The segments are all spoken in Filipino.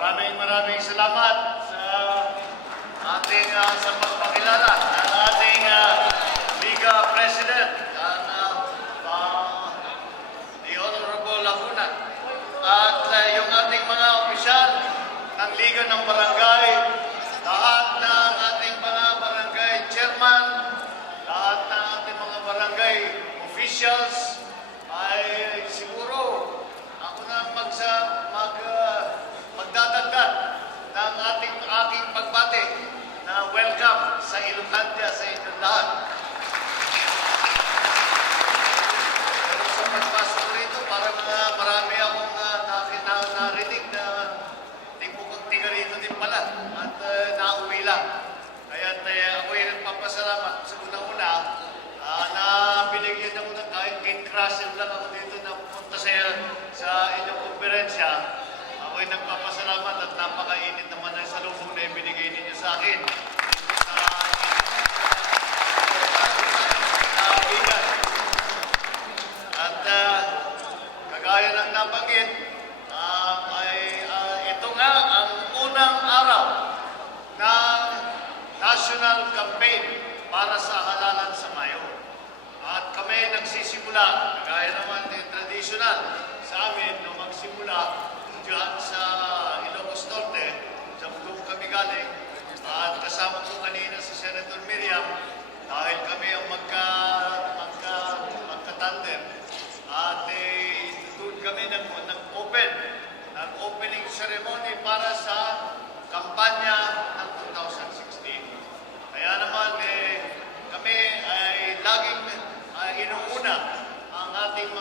maraming salamat sa ating sa pagpakilala ng ating Liga President, the Honorable Laguna, at yung ating mga opisyal ng Liga ng Barangay, lahat ng ating mga barangay chairman, lahat ng ating mga barangay officials, ay siguro ako na magdadagdag ng aking pagbati na welcome sa Ilocandia sa inyong lahat. Pero sa pagpasok rito, parang marami akong narinig na tipong tiga rito din pala at nauwi lang. Kaya ako'y nagpapasalamat sa una-una na binigyan ako ng kahit gate crusher lang ako dito na pupunta sa inyong konferensya. Ako'y nagpapasalamat at napakainit naman ang salubong na ibinigay ninyo sa akin. At kagaya ng nabanggit, ito nga ang unang araw ng national campaign para sa halalan sa Mayo. At kami nagsisimula, kagaya naman yung traditional sa amin, nung magsimula dyan sa Ilocos Norte, sa doon kami galing, at kasama ko kanina si Senator Miriam, dahil kami ang magka-tandem, at doon kami nag-opening ceremony para sa kampanya ng 2016. Kaya naman, kami ay laging inuuna ang ating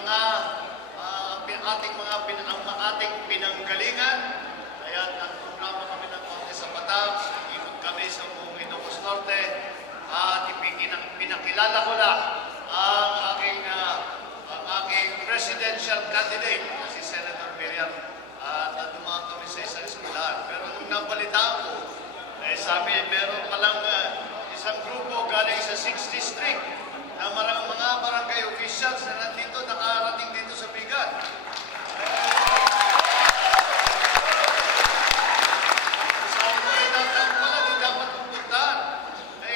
pinanggalingan. Kaya nagprograma kami ng konti sa Batangas, ikot kami sa buong Ilocos Norte, at pinakilala ko lang ang aking presidential candidate na si Senator Miriam, at dumaan kami sa isang eskwelahan. Pero nung nabalitaan ko, sabi, meron palang isang grupo galing sa 6th District na mga barangay officials na nandito, nakarating dito sa Bigan. Sabi ko, datang pala, di dapat pupuntahan.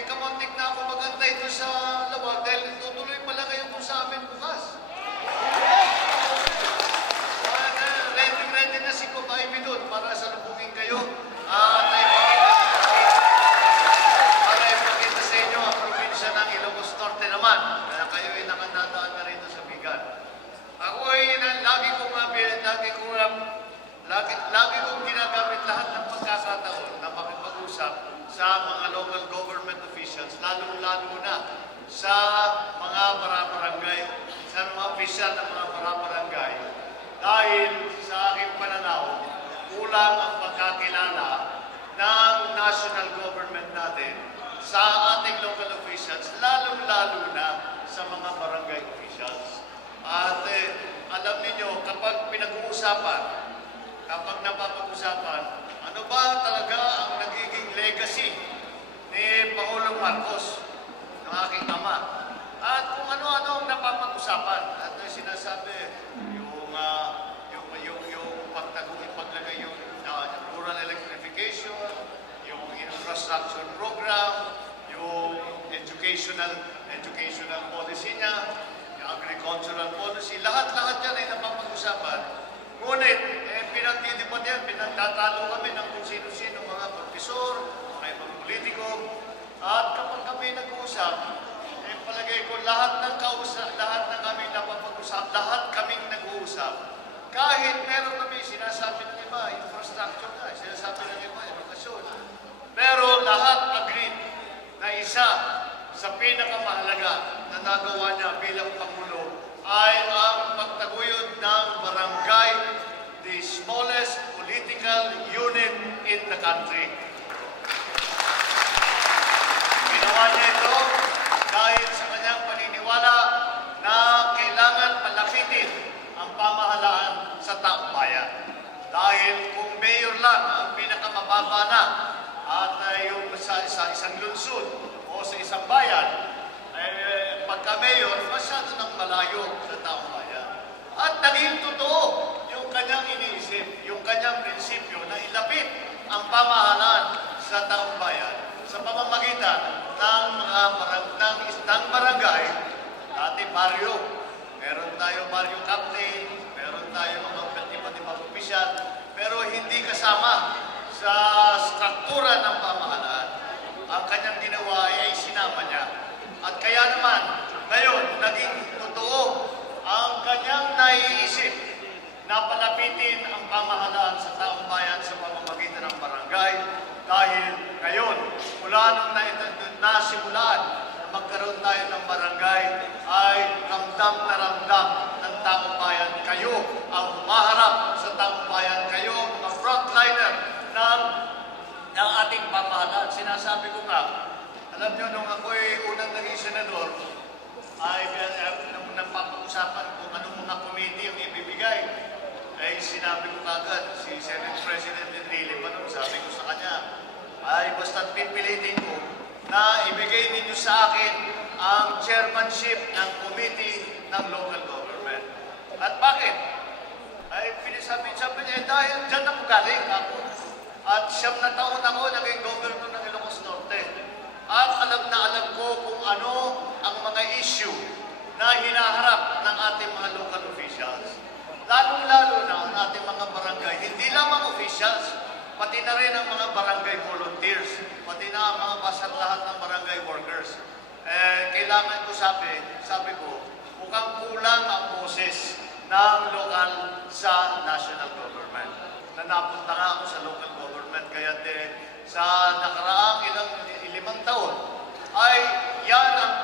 Kamuntik na ako magantay ito sa labag dahil tutuloy pala kayo kung sa amin bukas. Ready na si Kubaybi doon para salubungin kayo. Para ipakita sa inyo ang probinsya ng Ilocos Norte naman. Kaya kayo ay nakandadaan na rito sa Bigan. Ako ay lagi kong ginagamit lahat ng pagkakataon na makipag-usap sa mga local government officials, lalo-lalo na sa mga barangay, sa mga opisyal ng mga barangay. Dahil sa aking pananaw, kulang ang pagkakilala ng national government natin sa ating local officials, lalong-lalo na sa mga barangay officials. At alam niyo, kapag napapag-usapan, ano ba talaga ang nagiging legacy ni Pangulong Marcos, ng aking ama? At kung ano-ano ang napapag-usapan, at sinasabi, paglagay yung rural electrification, yung infrastructure program, yung educational policy niya, yung agricultural policy, lahat-lahat yan ay napapag-usapan. Ngunit, pinagdidipan yan, pinagtatalo kami ng kung sino-sino, mga profesor, mga ibang politiko, at kapag kami nag-uusap, palagay ko lahat ng aming napapag-usap, lahat kaming nag-uusap, kahit meron kami sinasabi ng iba, infrastructure na, sinasabi ng iba, edukasyon. Pero lahat agreed na isa sa pinakamahalaga na nagawa niya bilang Pangulo ay ang pagtaguyod ng barangay, the smallest political unit in the country. Ginawa niya ito dahil sa kanyang paniniwala na kailangan palakitin ang pamahalaan sa taong bayan. Dahil kung mayor lang ang pinakamababa na at yung sa isang lungsod o sa isang bayan, pagka mayor, masyado nang malayo sa taong bayan. At naging totoo yung kanyang iniisip, yung kanyang prinsipyo na ilapit ang pamahalaan sa taong bayan sa pamamagitan ng barangay, dati baryo. Meron tayo baryo captain, meron tayo mga iba't ibang opisyal, pero hindi kasama sa struktura ng pamahalaan. Ang kanyang ginawa ay sinama niya. At kaya naman, ngayon, naging totoo ang kanyang naiisip na palapitin ang pamahalaan sa taong bayan sa pamamagitan ng barangay dahil ngayon, mula nung nasimulaan na magkaroon tayo ng barangay ay ramdam na ramdam ng taong bayan. Kayo ang humaharap sa taong bayan. Kayo ang mga frontliner ng ating pamahalaan. Sinasabi ko nga, alam nyo, nung ako'y unang naging senador, ay nung napapag-usapan kung anong mga committee ang ibibigay, ay sinabi ko kagad, si Senate President Enrile Panon, sabi ko sa kanya, ay basta't pipilitin ko na ibigay ninyo sa akin ang chairmanship ng committee ng local government. At bakit? Ay pinisabi niya, dahil dyan ako galing ako. At 7 na taon ako naging governor ng Ilocos Norte. At alam na alam ko kung ano ang mga issue na hinaharap ng ating mga local officials. Lalong-lalo na ang ating mga barangay, hindi lamang officials, pati na rin ang mga barangay volunteers, pati na ang mga basat lahat ng barangay workers. Kailangan ko sabi ko, mukhang kulang ang boses ng lokal sa national government. Na napunta nga ako sa local government, kaya sa nakaraang 5 taon, ay yan ang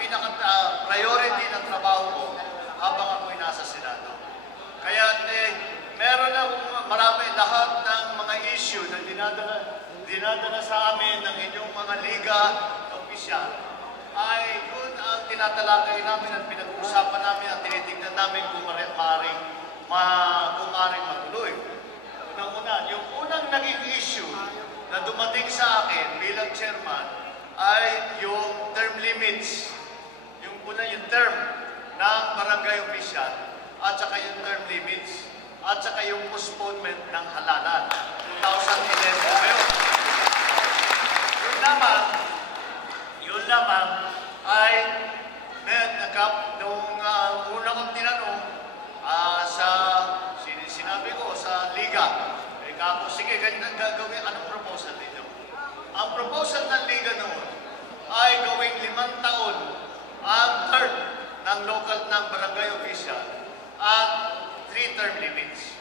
pinaka-priority ng trabaho ko habang ako'y nasa Senado. Kaya meron akong marami lahat ng mga issue na dinadala sa amin ng inyong mga liga opisyal. Ay yun ang tinatalakay namin at pinag-uusapan namin at tinitignan namin kung maaaring matuloy. Unang-una, yung unang naging issue na dumating sa akin bilang chairman ay yung term limits. Yung term ng barangay official at saka yung term limits at saka yung postponement ng halalan. 2011 ngayon. Yun lamang ay nung una kong tinanong sinabi ko sa Liga, sige, ganyan gagawin, anong proposal dito? Ang proposal ng Liga noon ay gawing 5 taon ang term ng barangay official at 3 term limits.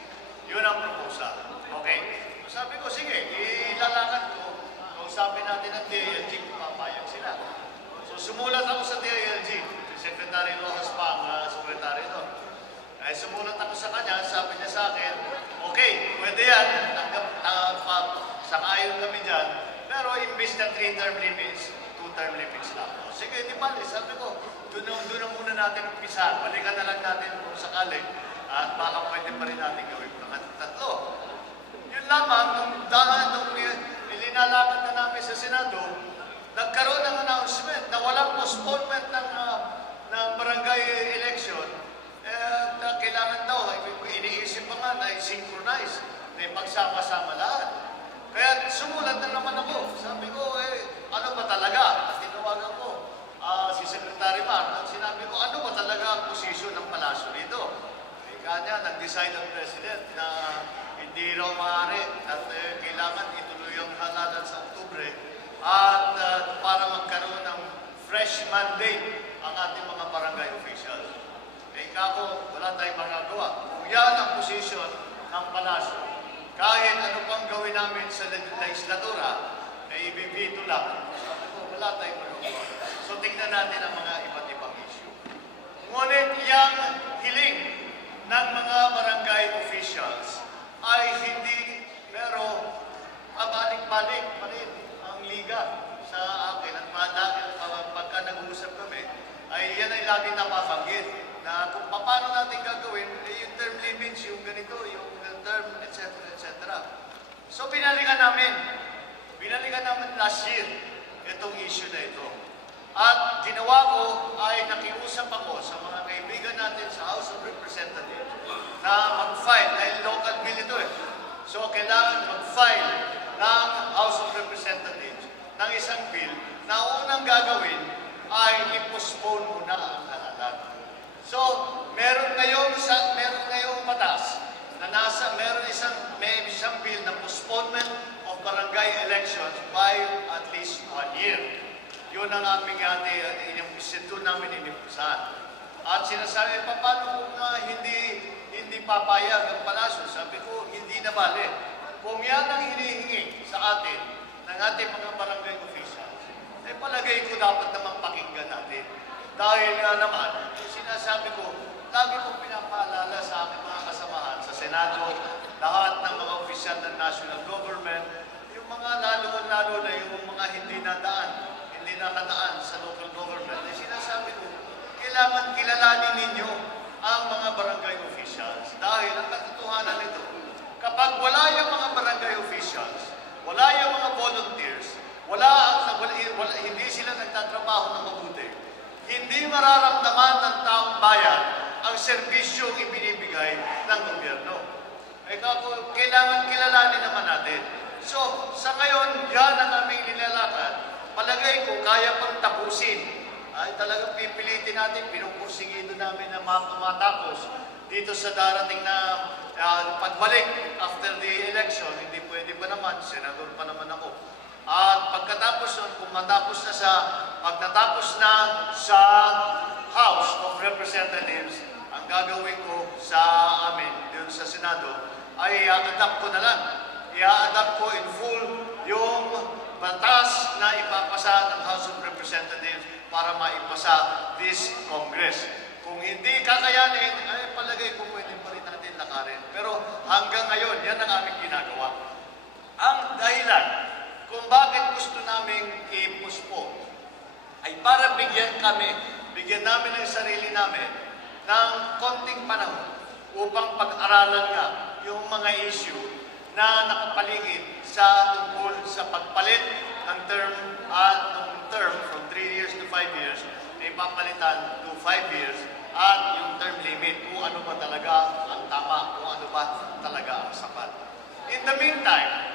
Yun ang proposal. Okay. Sabi ko, sige, ilalakad ko. Kausapin natin ang DILG kung papayag sila. So sumulat ako sa DILG. Si Secretary Rojas pa ang secretary doon. Ay sumulat ako sa kanya, sabi niya sa akin, okay, pwede yan, sangayon kami dyan, pero imbis na 3 term limits, 2 term limits lang. Sige, di bali, sabi ko, doon na muna natin umpisa, balikan na lang natin kung sakali, at baka pwede pa rin natin gawin ng 3. Yun lamang, nung ilinalakad na namin sa Senado, nagkaroon ng announcement na walang postponement ng barangay election. Kailangan daw, iniisip pa nga na i-synchronize, na ipagsama-sama lahat. Kaya sumulat na naman ako. Sabi ko, ano ba talaga? At tinawagan ko si Secretary Mar. At sinabi ko, ano ba talaga ang posisyon ng palasyo dito? Kanya, nag-decide ang President na hindi raw maaari at kailangan ituloy ang halalan sa Oktubre at para magkaroon ng fresh mandate ang ating mga barangay officials. Kako, wala tayong magagawa. Kung yan ang posisyon ng palasyo, kahit ano pang gawin namin sa legislatura, ay ibibito lang. Wala tayong magagawa. So tingnan natin ang mga iba't ibang issue. Ngunit yung hiling ng mga barangay officials ay hindi, pero pabalik-balik pa rin ang liga sa akin. At pagka nag-uusap kami, ay yan ay lagi napabanggit na kung paano natin gagawin, yung term limits, yung ganito, yung term, etc., etc. So, binalikan namin last year, itong issue na ito. At ginawa ko ay nakiusap ako sa mga kaibigan natin sa House of Representatives na mag-file, dahil local bill ito eh. So kailangan mag-file ng House of Representatives ng isang bill na unang gagawin ay i-postpone muna ang halalan. So, meron ngayong batas na may isang bill na postponement of barangay elections by at least 1 year. Yun ang aming instituto namin inimpusan. At sinasabi, paano kung hindi papayag ang palasyo? Sabi ko, hindi na bale. Kung yan ang hinihingi sa atin ng ating mga barangay officials, ay palagay ko dapat naman pakinggan natin. Dahil naman, sinasabi ko, lagi kong pinapaalala sa aking mga kasamahan sa Senado, lahat ng mga opisyal ng national government, yung mga lalo na yung mga hindi nakadaan sa local government, ay sinasabi ko, kailangan kilalanin ninyo ang mga barangay officials. Dahil ang katotohanan nito, kapag wala yung mga barangay officials, wala yung mga volunteers, hindi sila nagtatrabaho ng mabuti, hindi mararamdaman ng taong bayan ang serbisyong ibinibigay ng gobyerno. Kailangan kilalanin naman natin. So, sa ngayon, yan ang aming nilalakad. Palagay ko, kaya pang tapusin. Ay talagang pipilitin natin, pinupursigido namin na matapos dito sa darating na pagbalik after the election. Hindi pwede pa naman, senador pa naman ako. At pagkatapos nun, kung pagkatapos na sa House of Representatives, ang gagawin ko sa amin, dun sa Senado, ay i-adapt ko na lang. I-adapt ko in full yung batas na ipapasa ng House of Representatives para maipasa this Congress. Kung hindi kakayanin, ay palagay ko pwede pa rin natin lakarin. Pero hanggang ngayon, yan ang aming ginagawa. Ang dahilan kung bakit gusto naming i-postpone ay para bigyan namin ng sarili namin ng konting panahon upang pag-aralan nga yung mga issue na nakapaligid sa tungkol sa pagpalit ng term from 3 years to 5 years ay papalitan to 5 years at yung term limit kung ano ba talaga ang tama, kung ano ba talaga ang sapat. In the meantime,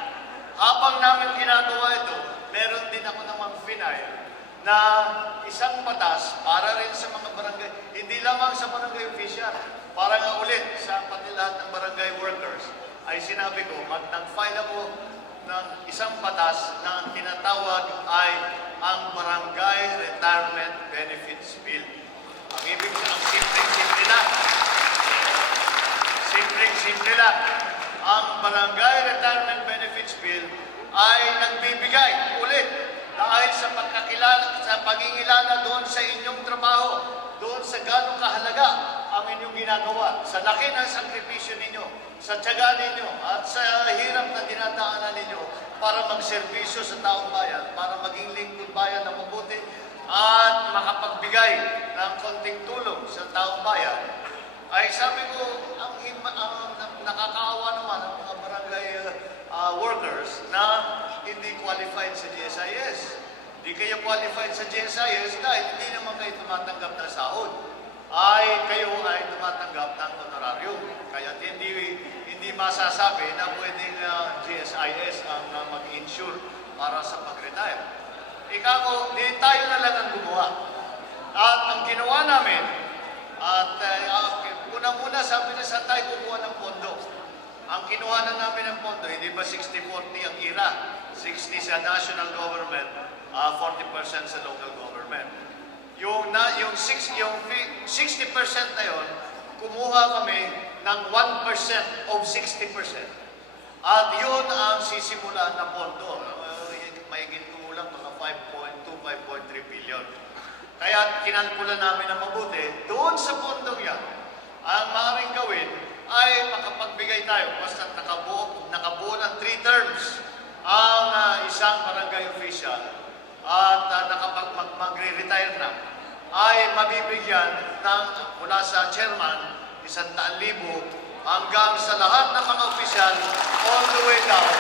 habang namin ginagawa ito, meron din ako namang final na isang batas para rin sa mga barangay, hindi lamang sa barangay official, para nga ulit sa pati lahat ng barangay workers, ay sinabi ko, nag-file ako ng isang batas na ang tinatawag ay ang Barangay Retirement Benefits Bill. Ang ibig sabihin, simpleng-simple lang. Simpleng-simple lang. Ang Barangay Retirement Benefits Bill ay nagbibigay ulit dahil sa pagkingilala doon sa inyong trabaho, doon sa gano'ng kahalaga ang inyong ginagawa, sa laki ng sakripisyo ninyo, sa tiyaga ninyo, at sa hirap na dinadaanan ninyo para magserbisyo sa taong bayan, para maging lingkod bayan na mabuti, at makapagbigay ng konting tulong sa taong bayan, ay sabi ko, ang nakakaawa naman ang mga barangay workers na hindi qualified sa GSIS. Hindi kayo qualified sa GSIS dahil hindi naman kayo tumatanggap ng sahod. Kayo ay tumatanggap ng honorarium. Kaya hindi masasabi na pwedeng GSIS ang mag-insure para sa pag-retire. Di tayo na lang ang gumawa. At ang ginawa namin, una-muna sabi na saan tayo kukuha ng pondo. Ang kinuha na namin ng pondo, hindi ba 60-40 ang IRA? 60 sa national government, 40% sa local government. Yung 60% na yon, kumuha kami ng 1% of 60%. At yun ang sisimulan na pondo. Mahigit kumulang mga 5.2, 5.3 billion. Kaya kinalkulan namin na mabuti, doon sa pondong yan, ang maaaring gawin ay makapagbigay tayo basta nakabuo ng 3 terms ang isang barangay official at magre-retire na ay mabibigyan ng mula sa chairman 100,000 hanggang sa lahat ng mga opisyal all the way down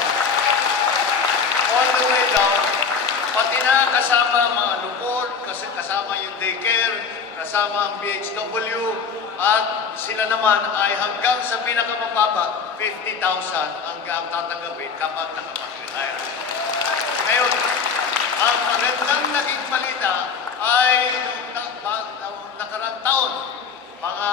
pati na kasama ang mga lupon, kasi kasama yung daycare, kasama ang BHW, at sila naman ay hanggang sa pinakamababa, 50,000 ang tatanggapin kapag nakapag-retire. Ngayon, ang magandang naging balita ay nakarang taon, mga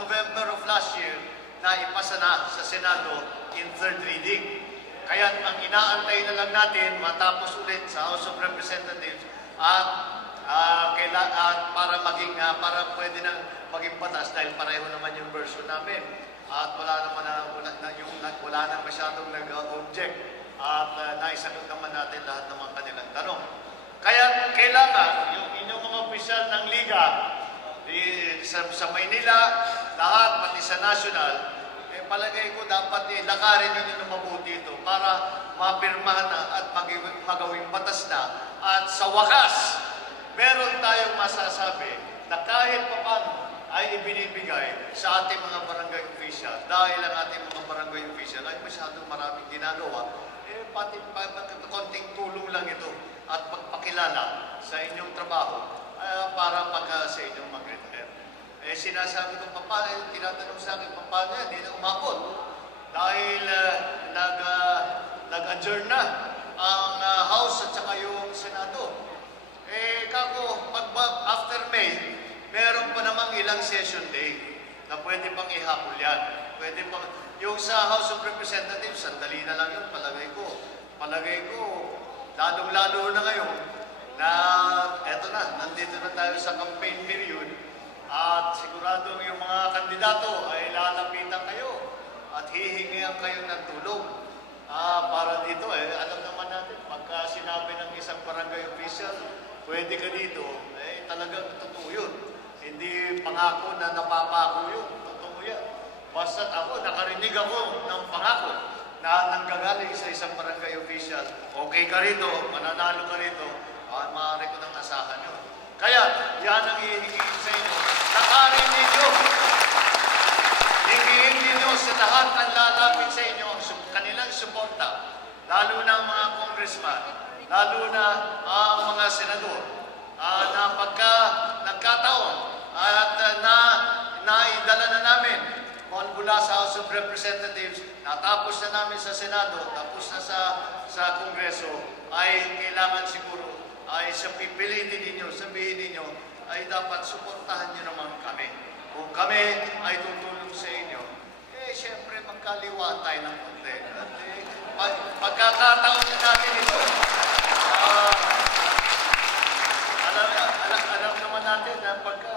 November of last year, na ipasa na sa Senado in third reading. Kaya ang inaantay na lang natin matapos ulit sa House of Representatives at para pwede nang maging batas dahil pareho naman yung version namin at wala na masyadong nag-object at naisagot naman natin lahat ng mga kanilang tanong. Kaya kailangan yung inyong mga opisyal ng Liga sa Maynila, lahat pati sa national, palagay ko dapat lakarin ninyo na mabuti ito para mapirmahan na at magawing batas na. At sa wakas, meron tayong masasabi na kahit papano ay ibinibigay sa ating mga barangay official. Dahil ang ating mga barangay official ay masyadong maraming ginagawa, konting tulong lang ito at pagpakilala sa inyong trabaho para pagka sa inyong mag-retire. Sinasabi ko, tinatanong sa akin, paano yan? Hindi na umabot. Dahil nag-adjourn na ang House at saka yung Senado. After May, meron pa namang ilang session day na pwede pang ihabol yan. Pwede pang, yung sa House of Representatives, sandali na lang yun, palagay ko. Lalong-lalo na ngayon, na eto na, nandito na tayo sa campaign period. At siguradong yung mga kandidato ay lalapitan kayo at hihingihan kayo ng tulong. Para dito, alam naman natin, pagka sinabi ng isang barangay official, pwede ka dito, talagang totoo yun. Hindi pangako na napapako yun. Totoo yan. Basta't ako, nakarinig ako ng pangako na nanggagaling sa isang barangay official. Okay ka rito, mananalo ka rito, maaari ko nang asahan yun. Kaya, yan ang hihingin sa inyo. Lakarin ninyo. Hingin ninyo sa lahat ng lalapit sa inyo ang kanilang suporta. Lalo na ang mga congressman, lalo na ang mga senador, na pagka nagkataon at naidala na namin mula sa House of Representatives, natapos na namin sa Senado, tapos na sa Kongreso, ay kailangan siguro ay sa pipilitin ninyo, sabihin ninyo, ay dapat suportahan nyo naman kami. Kung kami ay tutulong sa inyo, siyempre magkaliwaan tayo ng konti. At pagkakataon na natin ito, alam naman natin na pagka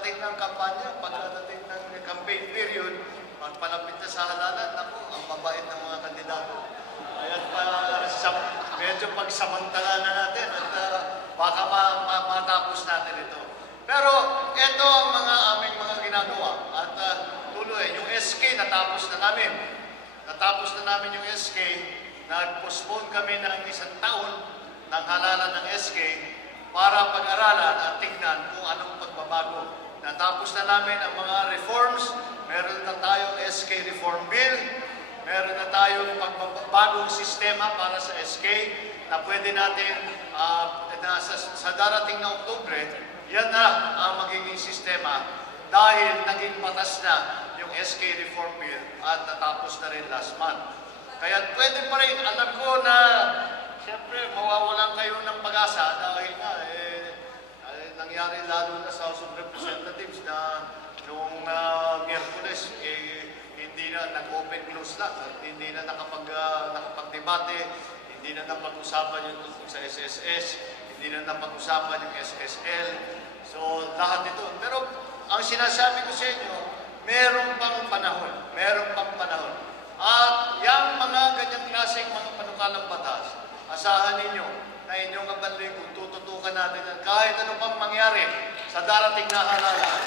dating ng kampanya, pagka dating ng campaign period, pagpalapit na sa halalan, ako, ang mabait ng mga kandidato. Medyo pagsamantala na natin at baka matapos natin ito. Pero ito ang aming mga ginagawa at tuloy, yung SK natapos na namin. Natapos na namin yung SK, nag-postpone kami ng isang taon ng halalan ng SK para pag-aralan at tingnan kung anong pagbabago. Natapos na namin ang mga reforms, meron na tayong SK Reform Bill, meron na tayong pagbabagong sistema para sa SK na pwede natin sa darating na Oktubre, yan na ang magiging sistema dahil naging batas na yung SK Reform Bill at natapos na rin last month. Kaya pwede pa rin, alam ko na siyempre mawawalan kayo ng pag-asa dahil nga nangyari lalo na sa House of Representatives na noong Miyerkules, hindi na nag-open close lang, hindi na nakapag-debate, hindi na napag-usapan yung tungkol sa SSS, hindi na napag-usapan yung SSL. So lahat ito. Pero ang sinasabi ko sa inyo, meron pang panahon. At yung mga ganyang klaseng mga panukalang batas, asahan ninyo na inyong kabanligon, tututukan natin at kahit ano pang mangyari sa darating na halalan,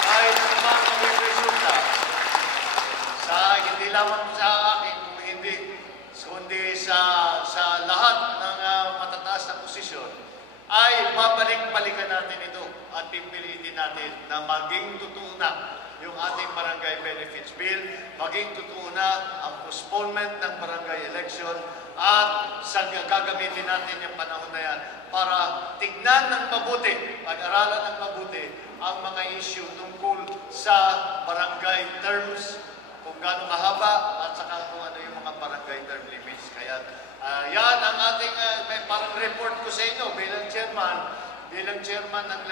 kahit ano pang maging resulta, hindi lamang sa akin, kundi sa lahat ng matataas na posisyon, ay babalik-balikan natin ito at pipilitin natin na maging totoo na yung ating barangay benefits bill, maging totoo na ang postponement ng barangay election at gagamitin natin yung panahon na yan para tignan ng mabuti, pag-aralan ng mabuti ang mga issue tungkol sa barangay terms, kung gaano kahaba at saka kung ano yung mga barangay term limits. Kaya yan ang ating may parang report ko sa inyo bilang chairman ng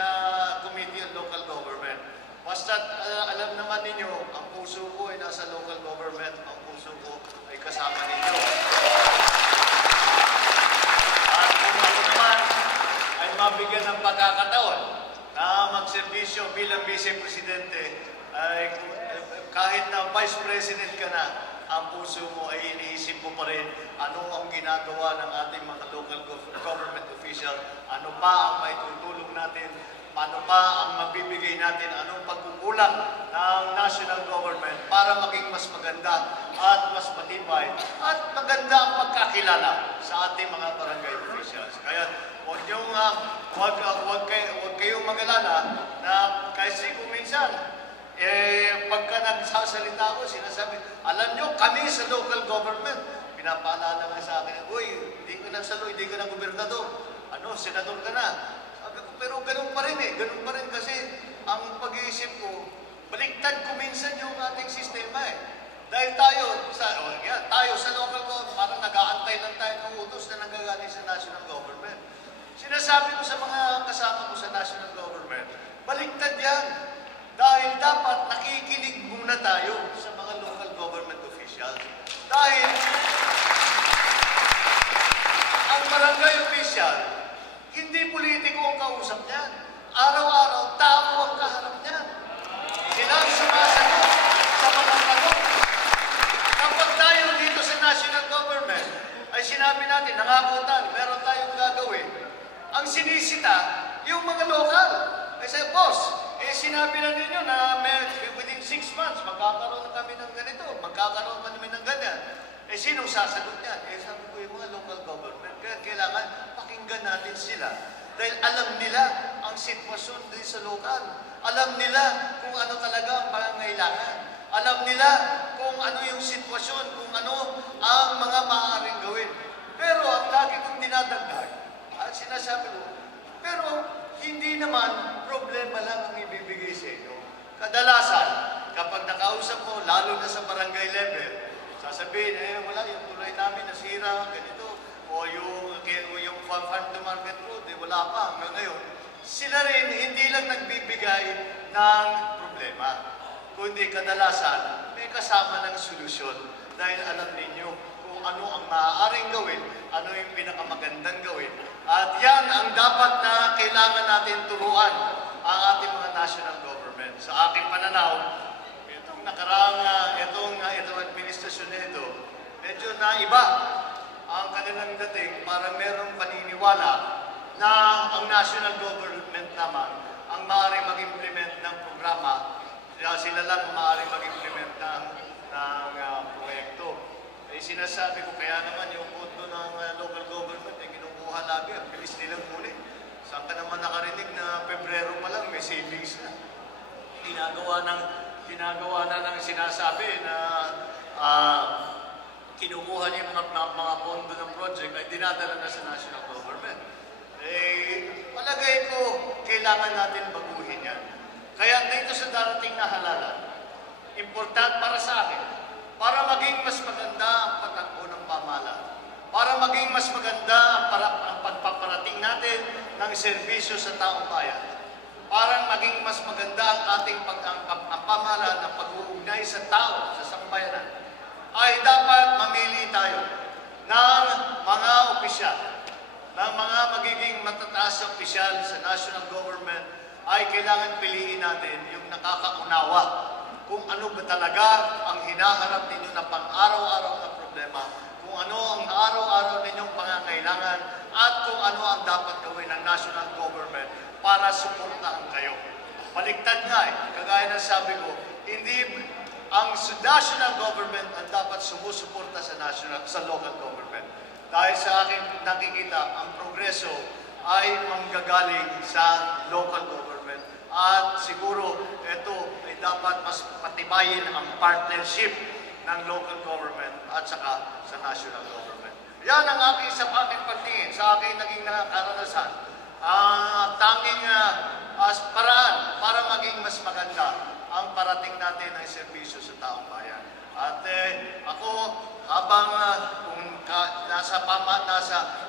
Committee on Local Government. Basta alam naman ninyo, ang puso ko ay nasa local government, ang puso ko ay kasama ninyo. At kung ako naman ay mabigyan ng pagkakataon na magserbisyo bilang Vice Presidente, ay kahit na Vice President ka na, ang puso mo ay iniisip mo pa rin ano ang ginagawa ng ating mga local government official, ano pa ang maitutulong natin, paano pa ang mabibigay natin, anong pagkukulang ng national government para maging mas maganda at mas matibay at maganda ang pagkakilala sa ating mga barangay officials. Kaya huwag kayong mag-alala na kasi kung minsan, pagka nagsasalita ako, sinasabi, alam nyo, kami sa local government, pinapaalala nga sa akin, uy, hindi ka na gobernador, senador ka na. Sabi ko, pero ganun pa rin ganun pa rin kasi ang pag-iisip ko, baliktad ko minsan yung ating sistema Dahil tayo sa local government, parang nag-aantay lang tayo ng utos na nanggagaling sa national government. Sinasabi ko sa mga kasama ko sa national government, baliktad yan. Dahil dapat nakikinig muna tayo sa mga local government officials. Dahil ang barangay official, hindi politiko ang kausap niyan. Araw-araw, tao ang kaharap niyan. Sila ang sumasagot sa mga tanong. Kapag tayo dito sa national government, ay sinabi natin, nangako tayo, meron tayong gagawin. Ang sinisita, yung mga lokal. Ay sabi, boss, sinabi na ninyo na within 6 months, magkakaroon na kami ng ganito, magkakaroon kami ng ganyan. Sinong sasagot niyan? Sabi ko, yung mga local government. Kaya kailangan pakinggan natin sila. Dahil alam nila ang sitwasyon din sa lokal. Alam nila kung ano talaga ang pangangailangan. Alam nila kung ano yung sitwasyon, kung ano ang mga maaaring gawin. Pero ang lagi kong dinadagdag, at sinasabi ko, pero hindi naman problema lang ang ibibigay sa inyo. Kadalasan, kapag nakausap mo, lalo na sa barangay level, sasabihin, wala, yung tulay namin nasira, ganito, o yung farm to market road, wala pa hanggang ngayon. Sila rin, hindi lang nagbibigay ng problema, kundi kadalasan, may kasama ng solusyon. Dahil alam ninyo kung ano ang maaaring gawin, ano yung pinakamagandang gawin. At yan ang dapat na kailangan natin turuan ang ating mga national government. Sa aking pananaw, itong itong administrasyon na ito, medyo naiba ang kanilang dating para merong paniniwala na ang national government naman ang maaaring mag-implement ng programa, sila lang maaaring mag-implement ng proyekto. Sinasabi ko, kaya naman yung pondo ng local government kinukuha lagi, ang bilis nilang muli. Saan ka naman nakarinig na Pebrero pa lang may savings na? Ginagawa na ng sinasabi na kinukuha niya mga pondo ng project ay dinadala na sa national government. Palagay ko, kailangan natin baguhin yan. Kaya dito sa darating na halalan, important para sa akin, para maging mas maganda ang patakbo ng pamahalaan, para maging mas maganda ang pagpaparating natin ng serbisyo sa taong bayan, para maging mas maganda ang ating ang pamahalaan ng pag-uugnay sa tao, sa sambayanan, ay dapat mamili tayo ng mga opisyal, ng mga magiging matataas na opisyal sa national government, ay kailangan piliin natin yung nakakaunawa kung ano ba talaga ang hinaharap ninyo na pang-araw-araw na problema, kung ano ang araw-araw ninyong pangangailangan, at kung ano ang dapat gawin ng national government para suportahan kayo. Baliktad nga kagaya ng sabi ko, hindi ang national government ang dapat sumusuporta sa local government. Dahil sa aking nakikita, ang progreso ay manggagaling sa local government at siguro ito ay dapat mas patibayin ang partnership ng local government at saka sa national government. Yan ang aking sa aking pagtingin, sa aking naging karanasan. Tanging paraan para maging mas maganda ang parating natin ay serbisyo sa taong bayan. At ako, habang kung nasa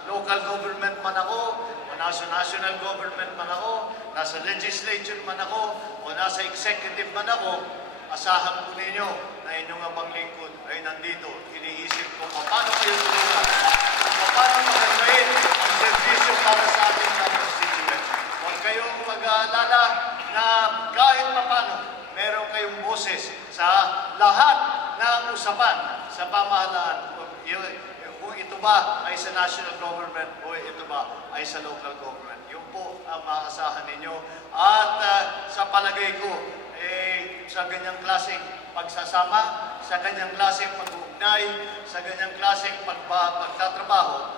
local government man ako, o nasa national government man ako, nasa legislature man ako, o nasa executive man ako, asahan po ninyo na inyong abang lingkod ay nandito. Iniisip ko paano kayo tulungan, paano magandahin ang serbisyo para sa ating mga constituent. Huwag kayong mag-aalala na kahit papano, meron kayong boses sa lahat ng usapan sa pamahalaan. Kung ito ba ay sa national government o ito ba ay sa local government. Yun po ang maasahan ninyo. At sa palagay ko, sa ganyang klaseng pagsasama, sa ganyang klaseng pag-uugnay, sa ganyang klaseng pagtatrabaho,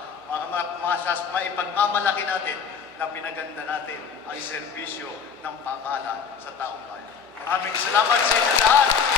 maipagmamalaki natin na pinaganda natin ay serbisyo ng pamahalaan sa taong bayan. Maraming salamat sa inyo lahat.